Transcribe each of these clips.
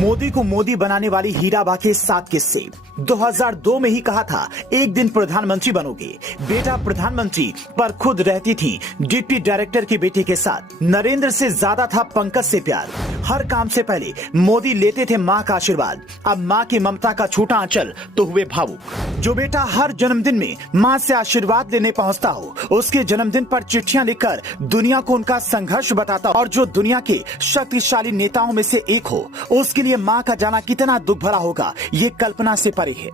मोदी को मोदी बनाने वाली हीराबा के 7 किस्से। 2002 में ही कहा था एक दिन प्रधानमंत्री बनोगे। बेटा प्रधानमंत्री पर खुद रहती थी डिप्टी डायरेक्टर के बेटे के साथ। नरेंद्र से ज्यादा था पंकज से प्यार। हर काम से पहले मोदी लेते थे माँ का आशीर्वाद। अब माँ की ममता का छूटा आंचल तो हुए भावुक। जो बेटा हर जन्मदिन में माँ से आशीर्वाद लेने पहुँचता हो, उसके जन्मदिन पर चिट्ठियां लिखकर दुनिया को उनका संघर्ष बताता हो, और जो दुनिया के शक्तिशाली नेताओं में से एक हो, उसके लिए माँ का जाना कितना दुख भरा होगा, ये कल्पना से परे है।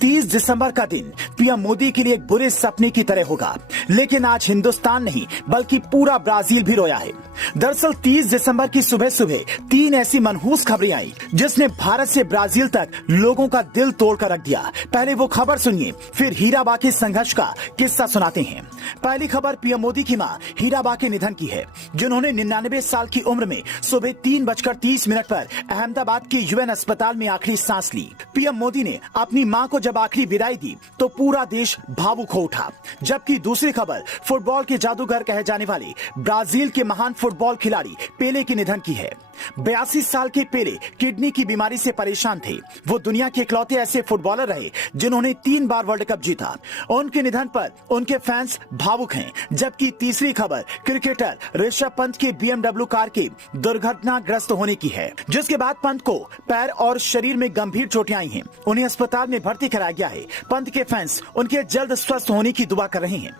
30 दिसंबर का दिन पीएम मोदी के लिए एक बुरे सपने की तरह होगा, लेकिन आज हिंदुस्तान नहीं बल्कि पूरा ब्राजील भी रोया है। दरअसल 30 दिसंबर की सुबह सुबह 3 ऐसी मनहूस खबरें आई जिसने भारत से ब्राजील तक लोगों का दिल तोड़ कर रख दिया। पहले वो खबर सुनिए, फिर हीराबा के संघर्ष का किस्सा सुनाते हैं। पहली खबर पीएम मोदी की मां हीराबा के निधन की है, जिन्होंने 99 साल की उम्र में सुबह 3:30 पर अहमदाबाद के यूएन अस्पताल में आखिरी सांस ली। पीएम मोदी ने अपनी मां को जब आखिरी विदाई दी तो पूरा देश भावुक हो उठा। जबकि दूसरी खबर फुटबॉल के जादूगर कहे जाने वाले ब्राजील के महान फुटबॉल खिलाड़ी पेले के निधन की है। 82 साल के पेले किडनी की बीमारी से परेशान थे। वो दुनिया के इकलौते ऐसे फुटबॉलर रहे जिन्होंने 3 बार वर्ल्ड कप जीता। उनके निधन पर उनके फैंस भावुक हैं। जबकि तीसरी खबर क्रिकेटर ऋषभ पंत के BMW कार के दुर्घटनाग्रस्त होने की है, जिसके बाद पंत को पैर और शरीर में गंभीर चोटें आई हैं। उन्हें अस्पताल में भर्ती कराया गया है। पंत के फैंस उनके जल्द स्वस्थ होने की दुआ कर रहे हैं।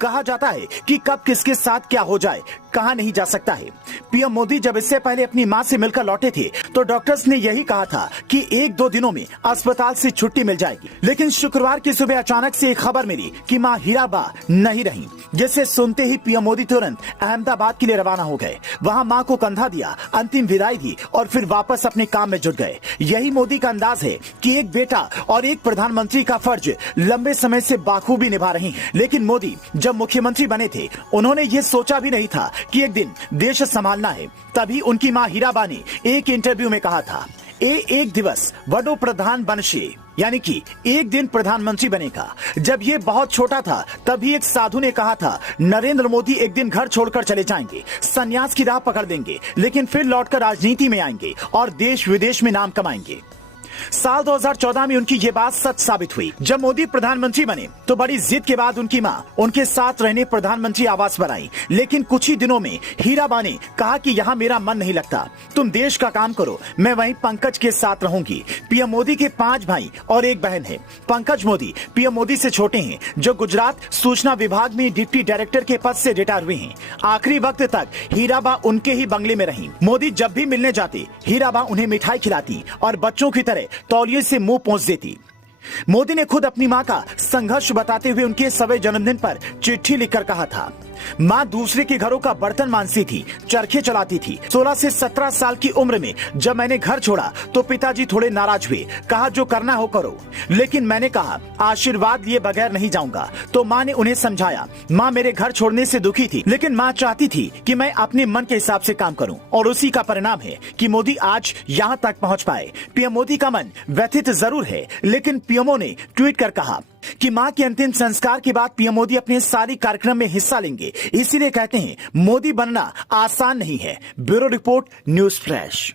कहा जाता है कि कब किसके साथ क्या हो जाए कहा नहीं जा सकता है। पीएम मोदी जब इससे पहले अपनी मां से मिलकर लौटे थे तो डॉक्टर्स ने यही कहा था कि 1-2 दिनों में अस्पताल से छुट्टी मिल जाएगी। लेकिन शुक्रवार की सुबह अचानक से एक खबर मिली कि मां हीराबा नहीं रही, जिसे सुनते ही पीएम मोदी तुरंत अहमदाबाद के लिए रवाना हो गए। वहां मां को कंधा दिया, अंतिम विदाई दी और फिर वापस अपने काम में जुट गए। यही मोदी का अंदाज है कि एक बेटा और एक प्रधानमंत्री का फर्ज लंबे समय से बाखूबी निभा रहे हैं। लेकिन मोदी जब मुख्यमंत्री बने थे, उन्होंने ये सोचा भी नहीं था कि एक दिन देश संभालना है। तभी उनकी मां हीराबा ने एक इंटरव्यू में कहा था, एक दिवस वडो प्रधान बनशे, यानी कि एक दिन प्रधानमंत्री बनेगा। जब ये बहुत छोटा था तभी एक साधु ने कहा था नरेंद्र मोदी एक दिन घर छोड़कर चले जाएंगे, संन्यास की राह पकड़ देंगे, लेकिन फिर लौटकर राजनीति में आएंगे और देश विदेश में नाम कमाएंगे। साल 2014 में उनकी ये बात सच साबित हुई। जब मोदी प्रधानमंत्री बने तो बड़ी जिद के बाद उनकी मां उनके साथ रहने प्रधानमंत्री आवास पर आई। लेकिन कुछ ही दिनों में हीराबा ने कहा कि यहाँ मेरा मन नहीं लगता, तुम देश का काम करो, मैं वहीं पंकज के साथ रहूंगी। पीएम मोदी के 5 भाई और एक बहन है। पंकज मोदी पीएम मोदी से छोटे हैं, जो गुजरात सूचना विभाग में डिप्टी डायरेक्टर के पद से रिटायर हुए हैं। आखिरी वक्त तक हीराबा उनके ही बंगले में रही। मोदी जब भी मिलने जाते, हीराबा उन्हें मिठाई खिलाती और बच्चों की तरह तौलिए से मुंह पोंछ देती। मोदी ने खुद अपनी मां का संघर्ष बताते हुए उनके 100वें जन्मदिन पर चिट्ठी लिखकर कहा था, मां दूसरे के घरों का बर्तन मांजती थी, चरखे चलाती थी। 16 से 17 साल की उम्र में जब मैंने घर छोड़ा तो पिताजी थोड़े नाराज हुए, कहा जो करना हो करो। लेकिन मैंने कहा आशीर्वाद लिए बगैर नहीं जाऊंगा। तो मां ने उन्हें समझाया। मां मेरे घर छोड़ने से दुखी थी, लेकिन मां चाहती थी कि मैं अपने मन के हिसाब से काम करूं, और उसी का परिणाम है कि मोदी आज यहां तक पहुंच पाए। पीएम मोदी का मन व्यथित जरूर है, लेकिन पीएमओ ने ट्वीट कर कहा कि मां के अंतिम संस्कार के बाद पीएम मोदी अपने सारी कार्यक्रम में हिस्सा लेंगे। इसीलिए कहते हैं मोदी बनना आसान नहीं है। Bureau report, news flash.